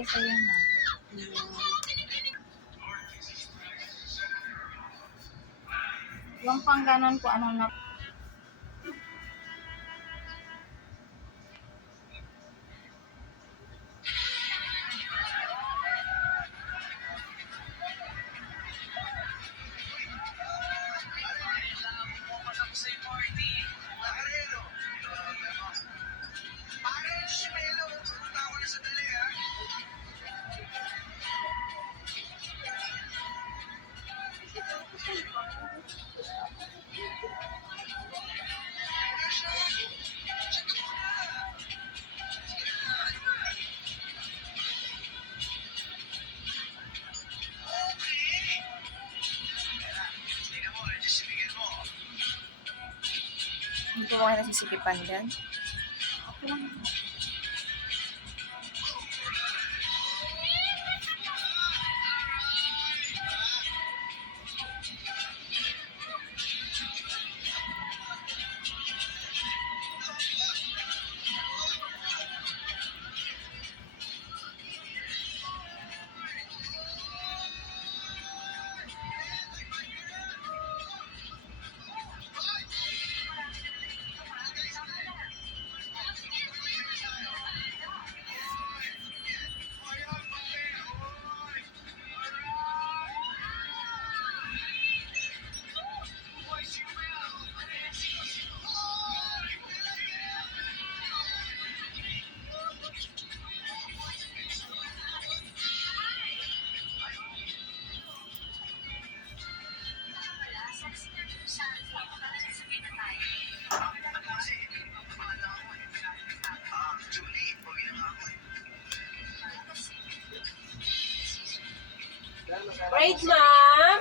binigay sa iyo na. Yung pang ganon ko anong na. Hindi ko kayo nasisikipan dyan. Braid, ma'am.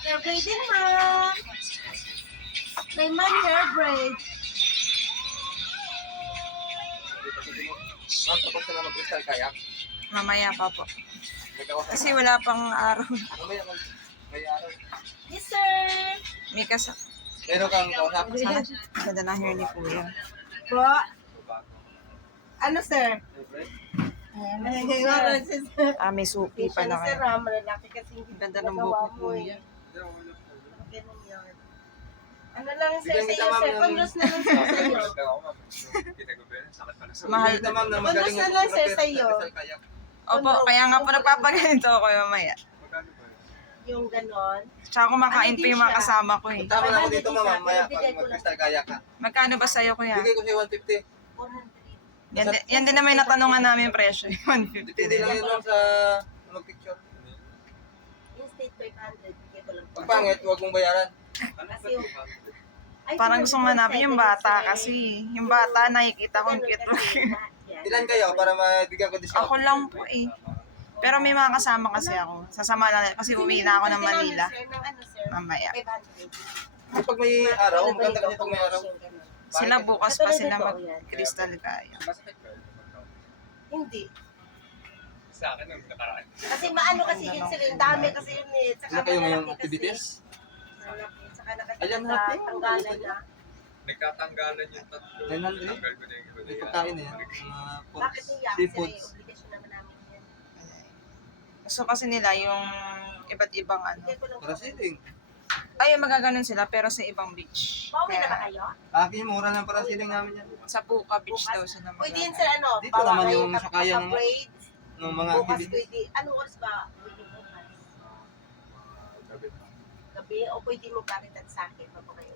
Hair braiding, ma'am. May man hair braid. Ma'am, tapos na mag-crystal kayak. Mamaya pa po. May kawasan. Kasi wala pang araw. Mamaya may araw. Yes, sir. May kasa... Meron kang kausap. Sana ganda ng hair ni Kuya. Po. Ano, sir? May supi pa na Sir, kayo. malalaki kasi hindi Ganda ng buhok ni Kuya. Ganun yun. Ano lang, sir, Bigyan sa kita, iyo, ma'am, sir. ng- Congress na lang, sir, sa iyo. Mahal. Ito, ma'am, na Bonus magaling na lang, sir, sa iyo. crystal kayak. Opo, kaya nga po nagpapaganito ako mamaya. Yung ganon. Tsaka kumakain pa yung mga kasama ko eh. Punta mo na ako dito, ma'am, mamaya pag mag-crystal kayak ka. Magkano ba sa'yo kuya? Bigay ko siya 150. 400. Yan din naman yung natanungan namin presyo. 150 Depende din. lang yun, ma'am, sa mag-picture. Yung state 500. Bigay ko lang po. Pag pangit, huwag mong bayaran. Kasi yung... Ay, Parang gusto nga namin yung bata kasi. Yung bata nakikita kong cute. Ilan kayo para mabigyan ko discount? Ako lang po eh. Pero may mga kasama kasi ako. Sasama lang kasi uwi na ako ng Manila. Mamaya. 500. Pag may araw, maganda kasi pag may araw. Sila bukas pa sila mag-crystal kaya. Hindi. Sa akin nung nakaraan. Kasi maano kasi yun sila, yung dami kasi yun eh. Saka Sila kayo ngayong malalaki kasi. activities? Malaki. Saka Ayan, nakatanggalan happy. na. Nagtatanggalan yung tatlo. 900? Tanggal ko na yung iba. May pagkain na yan. Mga Bakit niya? Kasi seafoods. obligasyon naman namin yan. Gusto kasi nila yung iba't ibang ano. Bigay ko lang Para po. siling. Ay, magaganon sila pero sa ibang beach. Pauwi na ba Kaya, kayo? Akin, mura lang para siling namin yan. sa Puka Beach daw sila Pwede yun magaganon. sa ano? Dito bawa naman kayo yung sakayan ng- braids. Ng mga Bukas activities. pwede. Anong oras ba? Pwede bukas. Gabi o pwede mo paritan sa akin pag kayo.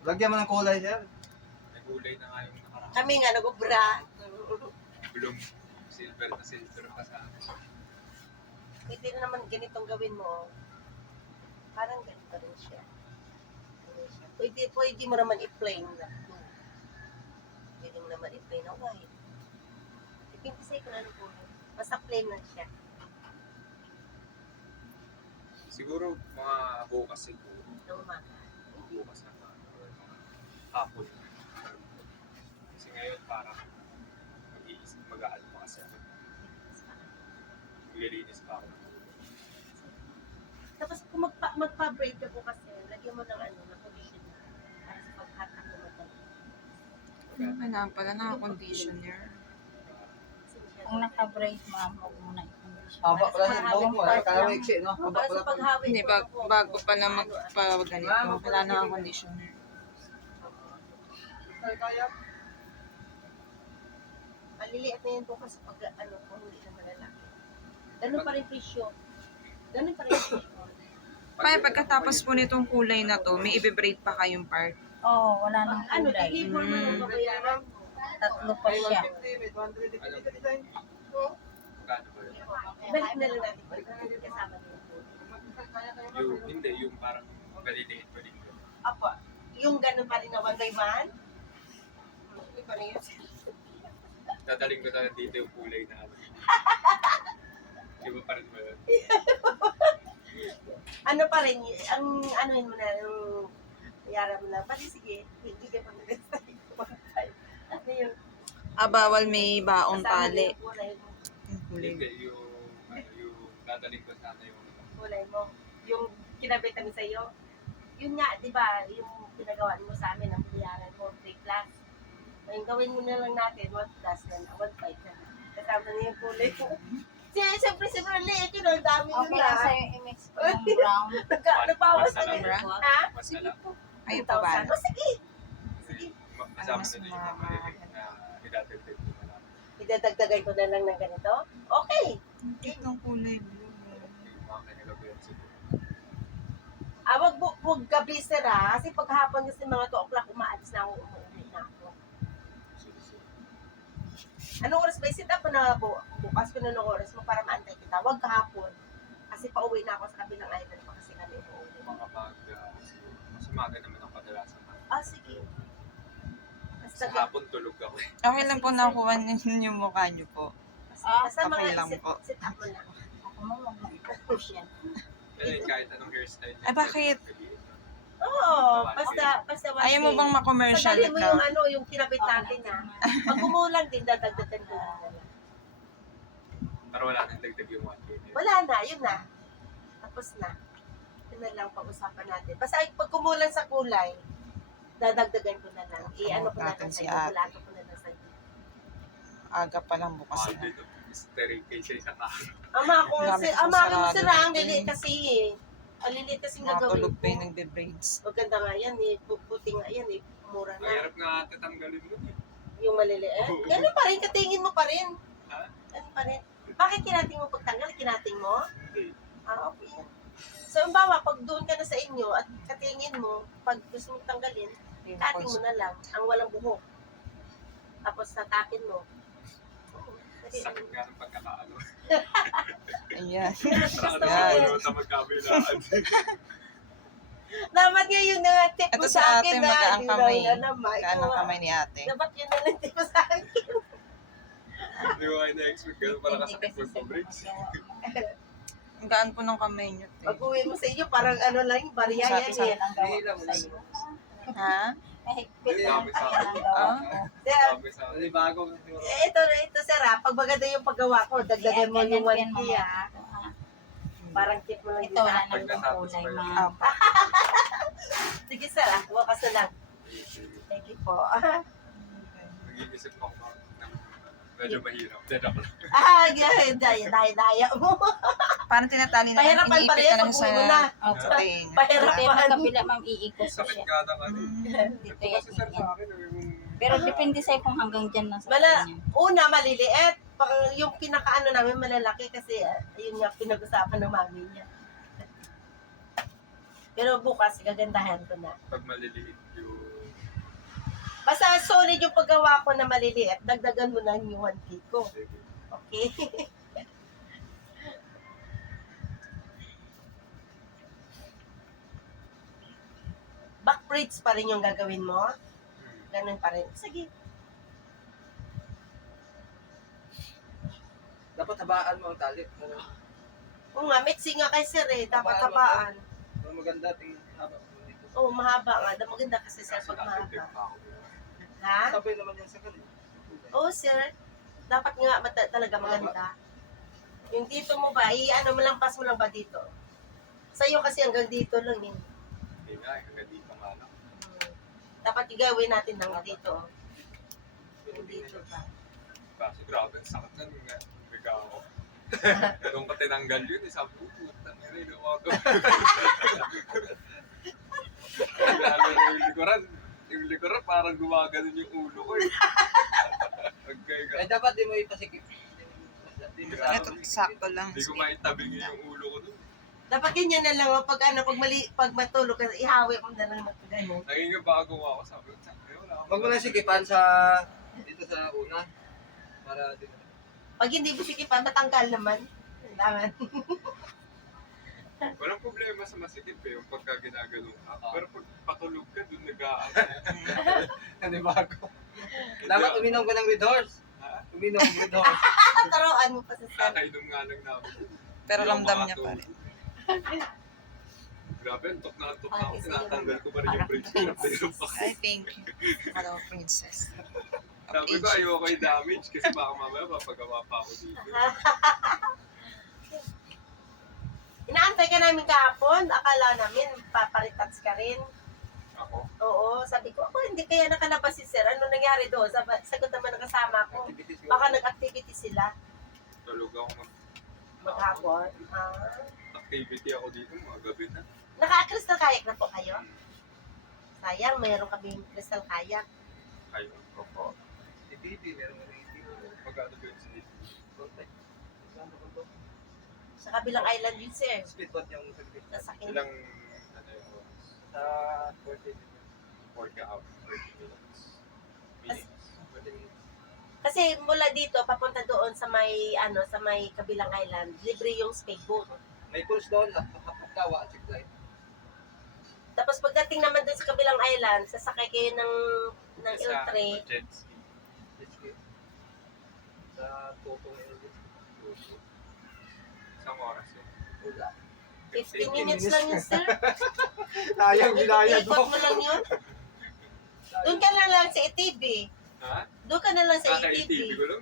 Lagyan mo ng kulay, sir. May kulay na nga yung nakaraan. Kami nga nag-ubra. Bloom. Silver na silver pa sa akin. Pwede na naman ganitong gawin mo. Parang ganito rin siya. Pwede mo naman i-plain na blue. Pwede mo naman i-plain na white. Depende sa'yo kung ano po. Basta plain lang siya. Siguro mga bukas siguro. Ng umaga. Bukas na mga or mga hapon. Kasi ngayon parang mag-iisip, mag-aal pa kasi ako. Maglilinis pa ako. Tapos kung magpa-braid ka po kasi, lagyan mo ng ano, na condition na. Para sa pag-hatak mo madali. Kailangan pala na conditioner. Kasi Kung naka-brace, ma'am, huwag mo na i-condition. Haba pala yung buhok mo. Kala mo iksi, no? Haba Para pala sa paghawi. Hindi, bago pa na magpa-ganito. Wala na ang conditioner. Kaya. Maliliit na yan bukas pag ano, kung hindi na malalaki. Ganun pa rin presyo. Ganun pa rin presyo. Kaya pagkatapos po nitong kulay na to, may i-braid pa kayong part. Oo, wala nang Ano, kulay. tigibon mo yung babayaran mo. Tatlo pa siya. 150, may 200 dito sa design. Magkano ba yun? Balik na lang natin. Kasama niyo. Hindi, yung parang maliliit pa rin yun. Apo, yung ganun pa rin na 1 by 1? Iba na yun. Dadaling ko talaga dito yung kulay na ano. Iba pa rin ba yun? Ano pa rin, ang ano yun mo na, yung yara mo na, pati sige, hindi ka pa nag-style. Ano yung, Bawal may baong kasama tali. yung kulay mo. Yung kulay. Hindi, yung dadaling ko sana yung Kulay mo. Yung kinabit namin sa'yo. Yun nga, di ba, yung pinagawa mo sa amin, ang pinayaran mo, 3 plus. Ngayon gawin mo na lang natin, 1 plus na, 1.5 na. Kasama na yung kulay mo. Siyempre, liit yun, ang dami Okay nyo lang na. sa'yo i-mix ko ng brown. Nagbawas na One yun. lang. Ha? mas na lang. Ayaw pa ba? 2,000. O, sige. Sige. Kasama mas na din yung mga maliliit na idadagdag ko na lang. Idadagdagan ko na lang ng ganito. Okay. Itong kulay blue. Yung mga kinagabihan siguro. Wag gabi sir ha. Kasi paghapon kasi mga 2 o'clock umaalis na ako, umuwi na ako. Anong oras ba? Sit up mo na bukas ko na ng oras mo para maantay kita. Wag kahapon. Kasi pauwi na ako sa kabilang island pa kasi kami uuwi. Mga bag, siguro. Mas umaga naman ang kadalasan. Sige. Sa hapon tulog ako. Okay lang po nakuha ninyo yung mukha niyo po. Basta okay mga lang po. sit up mo lang. Ako mo, huwag mo i-push yan. Eh, kahit anong hairstyle. Ay, bakit? Oo. Basta one Ayaw mo day. bang ma-commercial Sagalin mo ka? yung kinabit natin ha. Pag kumulang din, dadagdagan ko na lang. Pero wala nang dagdag yung 1K. Wala na, yun na. Tapos na. Yun na lang pag-usapan natin. Basta pag kumulang sa kulay, dadagdagan ko na lang. I-ano ko na Natin lang si sa'yo. ate. Bulato ko na lang sa'yo. Aga pa lang bukas Kasi na. dito, mystery kaysa isang araw. Gamit ko Ama ko sarado. sira, ang liliit kasi eh. Ang liliit kasi gagawin Matulog pa yung ko. nagbe-braids. Maganda nga yan eh. Buti nga yan eh. Mura Ang na. hirap nga tatanggalin mo. Yung maliliit. Oo. Ganun pa rin, katingin mo pa rin. Ha? Ganun pa rin. Bakit kinating mo pagtanggal? Kinating mo? Hindi. Okay. So, ang bawa, pag doon ka na sa inyo at katingin mo, pag gusto mong tanggalin, kating mo na lang, ang walang buhok. Tapos tatakin mo. Sakit nga ng pagkakaano. Ayan. Gusto mo Yan. yun. Sa magkabilaan. Dapat nga yun na tip mo Ito sa sa akin ate, na. magaang Di kamay. lang na, Mike. Kaan ang kamay ni ate. Dapat yun na lang tip mo sa akin. Hindi ko kayo na-expect. Ganun pala Hindi kasakit kasi sa magpa-bridge. magawa mo. Ang gaan po ng kamay niyo. te. Pag uwi mo sa inyo, parang ano lang, yung barya yan Sabi-sabi eh. Yan ang gawa ko sa'yo. Ha? Mahigpit Dami lang sa yan ang gawa Ah? ko. Sabi sa Ano bago kasi Ito sir ha, pag maganda yung paggawa ko, dagdagan mo yung 1K ha. Parang tip mo lang Ito, din wala sa akin. nang kulay, Ah, ma'am. Sige sir ha, bukas na lang. Thank you po. nag-iisip ko ng medyo mahirap. Dead ako lang. Daya mo. Parang tinatali na. Pahirapan pa iniipit rin na lang pag sa uwi mo na. Opo. sa tenga. Pati Pahirapan. magkabila, ma'am, iikot ko Sakit siya. nga ng ano. Dito Ito kasi sir yan. sa akin. Pero depende sa'yo kung hanggang dyan lang sa Mala, kanya. una maliliit. Yung pinakaano namin malalaki kasi ayun nga pinag-usapan ng mami niya. Pero bukas gagandahan ko na. Pag maliliit yung... Basta solid yung paggawa ko na maliliit, dagdagan mo na yung 1K ko. Okay? Back braids pa rin yung gagawin mo? Ganun pa rin. Sige. dapat habaan mo ang tali. Oo nga, mitsi nga kay sir eh. Dapat tabaan. Ang maganda tingin haba mo dito. Oo, mahaba nga. Maganda kasi sir pag mahaba. Ha? Sabay naman yan sa kanil. Oo, sir. Dapat nga talaga maganda. Yung dito mo ba, i-ano mo lang, pass mo lang ba dito? Sa'yo kasi hanggang dito lang yun. Hindi nga, hanggang dito nga lang. Dapat igawin natin hanggang dito. Yung dito ba? Kaso grabe, ang sakit na nung nagbiga ako. Nung ka tinanggal yun, sabi ko, puta na rin ako ito. Lalo na yung likuran parang gumaganon yung ulo ko eh. Eh, dapat di mo ipasikip. Di mo sa- Ito, sakto lang. Hindi ko maitabingin yung ulo ko doon. Dapat ganyan na lang, pag matulog ka, ihawi mo na lang magkagano. Naging bago ako, sabi ko, wala ako. Wag mo na sikipan sa dito sa una. Para di Pag hindi mo sikipan, matanggal naman. Kailangan. Walang problema sa masikip eh, yung pagka ginagano ka. Pero pag patulog ka, doon Ano bago. Dapat uminom ka ng Red Horse. Uminom ng Red Horse. Taruan mo pa sa sana. Kakainom nga lang namin. Pero Hindi ako ramdam niya pa makatulog. rin. Grabe, antok na ako. Tinatanggal ko pa rin yung bridge ko. Ay, thank you. Hello, princess. Sabi ko, ayoko i-damage kasi baka mamaya papagawa pa ako dito. Inaantay ka namin kahapon. Akala namin, paparitats ka rin. Ako? Oo, sabi ko, ako hindi kaya nakalabas si sir. Ano nangyari doon? Sagot naman ng kasama ko. Activities mo. Baka nag-activity sila. Tulog ako Maghapon. activity ako dito mga gabi na. Naka-crystal kayak na po kayo? Sayang, mayroon kaming crystal kayak. Ayun. Opo. ATV, meron ka ng ATV. Magkano ba yun sa dito? Sa kabilang island yun, sir. Speedboat yung sabi. Sasakin. Ilang, ano yung oras? Sa 40 40 hours, 30 minutes. Minutes. 40 minutes. Kasi mula dito, papunta doon sa may, sa may kabilang island, libre yung speedboat. May pulse doon, kapagkawa at siklay. Tapos pagdating naman doon sa kabilang island, sasakay kayo ng Sa L3. jet ski. Sa tutong Elvis. Isang oras yun. Wala. 15 minutes lang yun, sir. Sayang, ginayad Ikot mo. mo lang yun. Doon ka na lang sa ATV. Ha? Doon ka na lang sa Kaka-ATV ATV. ko lang.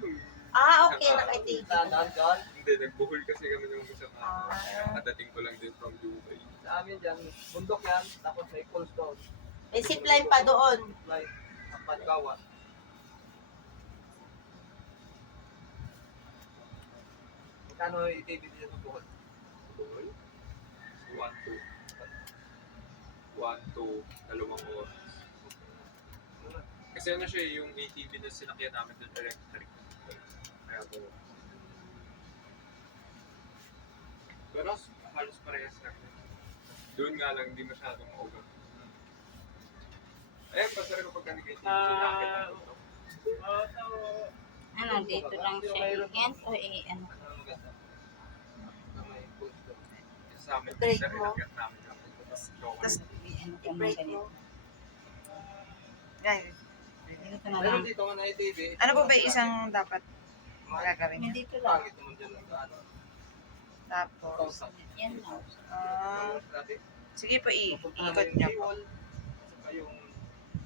Okay, naka-ATV. Tandaan dyan. Hindi, nagbuhol kasi kami ng isang araw. Ah. Kadating ko lang din from Dubai. Sa amin dyan, bundok yan, tapos may pulse doon. May zipline pa doon. Like, kapagkawa. Magkano yung ATV dito sa buhol? Dubai? 1 to 2 oras. Kasi ano siya yung ATV na sinakyan namin doon electric. Kaya po. Pero halos parehas lang. Doon nga lang, hindi masyadong over. Ayan, basta rin kapag nag-ATV, sinakit ang doon. Ano, dito lang siya i-end o ano? Ano maganda? May pulse doon. Sa amin, Break sa mo. inakit namin. Tapos, Ano ka mga I-break ganito? mo. yan. Dito na lang. Meron dito nga na ATV. Ano po ba isang dapat gagawin niya? Dito lang. Pangit naman dyan ng ano. Tapos, Yan lang. sige po, Pupuntahan ikot mo niya yung po. Haywall, saka yung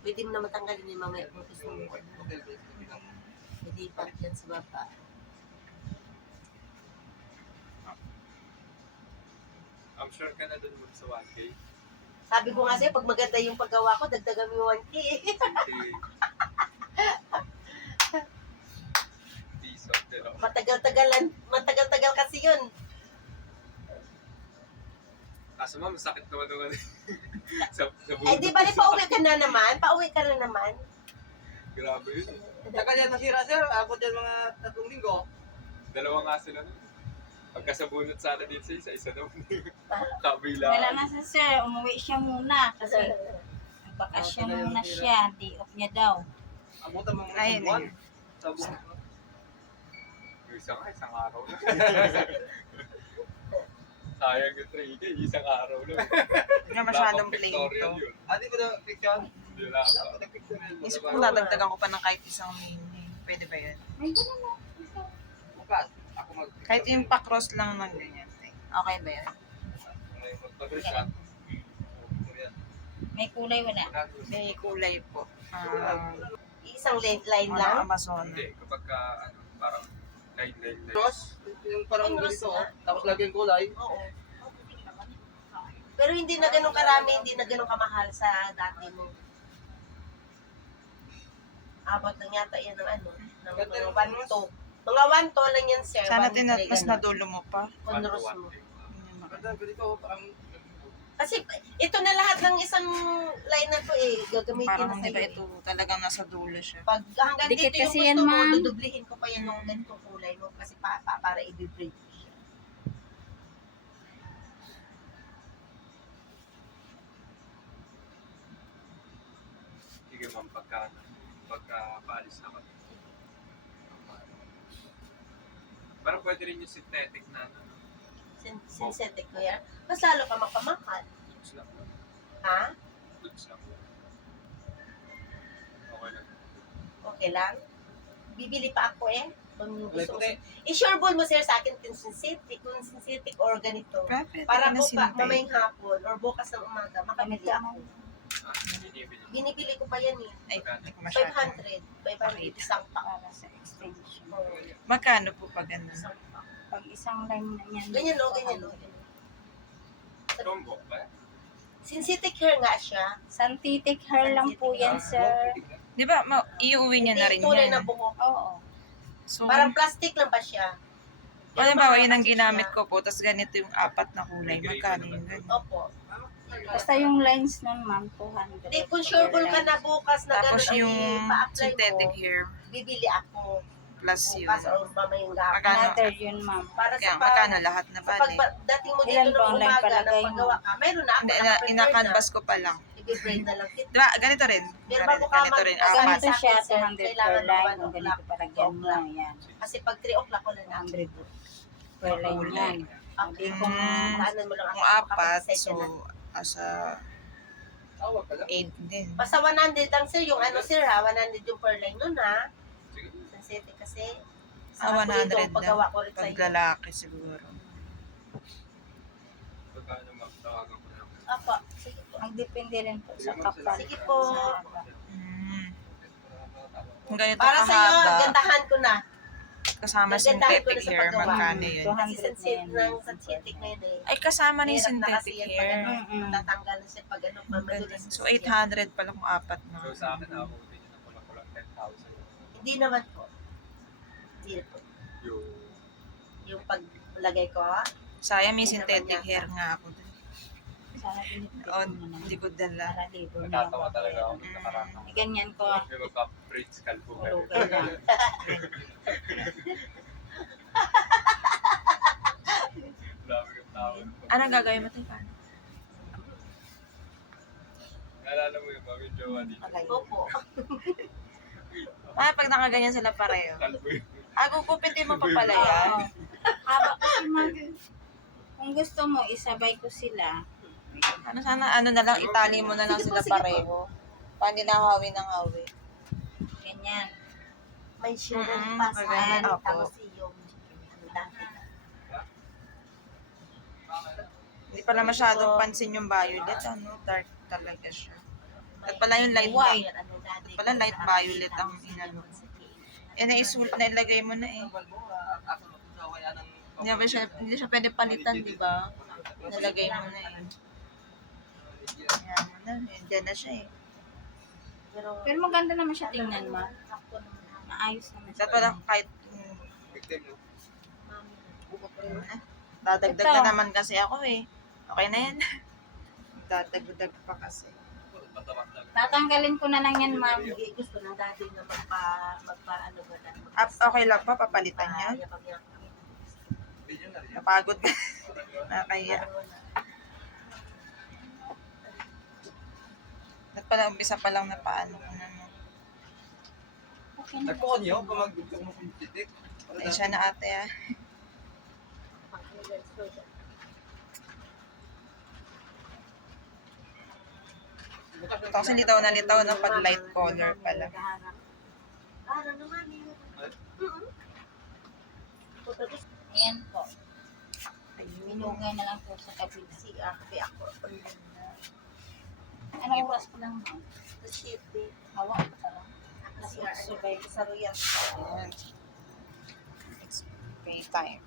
Pwede mo na matanggalin yung mamaya kung gusto yung mo. hotel base na bilang Pwede pa dyan sa baba. I'm sure ka na doon mo sa 1K. Sabi ko nga sa'yo, pag maganda yung paggawa ko, dagdagan mo yung 1K. Piso. Pero, Matagal-tagal kasi yun. kaso ma'am, masakit naman naman. sa Eh, di ba pauwi ka na naman? Pauwi ka na naman. Grabe yun. Tagal yan nasira, sir. Ako dyan mga 3 linggo. Dalawa nga sila nun. Pagkasabunot sana din sa isa naman. Kabila. Wala na sa sir, umuwi siya muna kasi nagbakasyon muna siya, day off niya daw. Abutan mo mga Ayun, isang buwan. ayun. Sa buwan. Yung isa nga, isang araw lang. Sayang yung 3K, isang araw lang. Hindi na masyadong Wala pang plain pictorial to. yun. Di ba na fiction? Hindi wala pa. Dapat nag-pictorial mo. Isip ko nadagdagan ko pa ng kahit isang mini. Pwede ba yun? May ganun na. Bukas. Ako mag Kahit yung pa-cross lang ng ganyan. Okay ba yun? Mag-shot. May kulay wala. May kulay po. Isang line Ano, lang. Amazon. Hindi, kapag ka, parang line. Cross. Yung parang Ay, cross ganito. nga. Tapos lagyan kulay. Oo. Pero hindi na ganun karami, hindi na ganun kamahal sa dati mo. Abot lang yata yan ng Ng Ganda mga ng 1-2. Mga 1-2 lang yan, sir. Sana 1-3, mas ganun. nadulo mo pa. Conros mo. Ganda, ganito, parang... Kasi ito na lahat ng isang line na to eh. Gagamitin Parang na hindi sa'yo ba eh. ito talagang nasa dulo siya. Pag hanggang Dikit dito yung kasi gusto yan, mo, ma'am. dudublihin ko pa yan ng ganitong kulay mo kasi para i-braid ko siya. Sige ma'am, pagka paalis na kami. Parang pwede rin yung synthetic na ano. Synthetic ko yan. Mas lalo ka mapamahal. Looks lang. Ha? Looks lang. Okay lang. Okay lang. Bibili pa ako eh. Kung Kulay gusto mo. puti. I-sure ball mo sir sa akin kung synthetic or ganito. Perfect. Para na mamayang hapon or bukas ng umaga, makabili ako. Ah, binibili. Binibili ko pa yan eh. Ay, hindi ko masyado. 500. 500 isang pack. Para sa extension. Oh, Magkano po pag ano? isang pack. Pag isang line na yan. Ganyan o, ganyan o. Tombok ba? Synthetic hair nga siya. Synthetic hair lang po yan, sir. Di ba, iuwi niya na rin Tunay yan. na buhok. Oo. So, Parang plastic lang ba siya? kung halimbawa, yun ang Kasi ginamit siya. ko po, tapos ganito yung 4 na kulay, magkano yun? Ganun. Opo. Basta yung lines nun, ma'am, 200. Hindi, kung sure ball ka na bukas na Tapos gano'n yung ay pa-apply synthetic mo, hair bibili ako. plus yun. Bukas or mamayang gapon. Magkano? Another yun, ma'am. Para Kaya sa magkano lahat na sa bali? pagdating mo dito Ilan ng ba ang line umaga palagay ng mo? paggawa ka, mayroon na ako Hindi, naka-prepare ina-canvas na. ko pa lang. I-braid na lang kita. Diba, ganito rin. Pero bago ka Ganito rin, mag- apat. Ganito siya, Sir, 200 per kailangan line. ng Kung 1 ganito palagyan mo, yan. Kasi pag 3 o'clock ko na na. 100 per line yan. Okay. Kung Daanan mo lang ako. Kung 4, makapag-second so, na. asa Tawag ka lang. 8 din. Basta 100 lang sir, yung ano sir ha, 100 yung per line nun ha. Sige. Sensitive kasi. Ah, Sarap ko 100 dito, paggawa ko rin Pag sa'yo. lalaki siguro. Pagkano ma'am, tawagan ko lang. Apo, sige po. ang depende rin po sa kapal. Sige po. Sa haba. Kung ganito Para sa'yo, kahaba, gandahan ko na. kasama gagandahin ko synthetic na sa hair, paggawa. magkano yun? 200 Kasi sensitive ng sensitive na yun eh. Ay, kasama na yung Hirap na kasi synthetic yan pag hair. ano, Mm-mm. matatanggal na siya pag ano, madulas na So, siya. 800 pala kung 4 na. So sa akin, nakakuha niyo ng kulang-kulang 10,000. Hindi naman po. Hindi po. Yung Yung paglagay ko ha. Sayang, may Hindi naman synthetic yata. hair nga ako dun. Sana binibigyan O, mo na hindi ko dala. para libo na natatawa lang. talaga ako nung nakaraan. Eh, ganyan ko. Yung magka-print skull po kayo. Hulugan lang. Dami kong tawag. Anong gagawin mo tayo? Paano? Naalala mo yung mga jowa dito. Opo. Ah, pag nakaganyan sila pareho. Kalbo yun. Gugupitin mo pa pala yan. Oo. Haba kasi mag... Kung gusto mo, isabay ko sila. Ano na lang, itali mo na lang Sige po, sila sige po. pareho. Paano nila hawi ng hawi? Ganyan. May shield Mm-mm, pa sa pag- ano, opo. tapos yung dati. Hindi pala masyadong pansin yung violet, ano, dark talaga siya. At pala yung light white. At pala light violet ang inano. Eh, nailagay mo na eh. Hindi siya pwede palitan, di ba? Nalagay mo na eh. Ayan mo na, nandiyan na siya eh. Pero, Pero maganda naman siya tingnan mo. Maayos naman siya. Dapat pala kahit Victim mo. dadagdag Ito. na naman kasi ako eh. Okay na yan. Dadagdag pa kasi. Tatanggalin ko na lang yan, ma'am. hindi gusto ng dati na ano ba na. Okay lang pa, papalitan niya. Napagod na. Nakakaya. At pala, umpisa pa lang na paano ko na. Okay na. Nagkuhan kung mag-victim mo kung titik. Ay, siya na ate ah. Ito kasi litaw na pag light color pala. Ano naman yun? Ayan po. Minugay na lang po sa kabila. Si Akbe ako. Ano oras ko lang, ma'am? The shit day. Hawak ko lang. Kasi sa Royal. Ayan. It's pay time.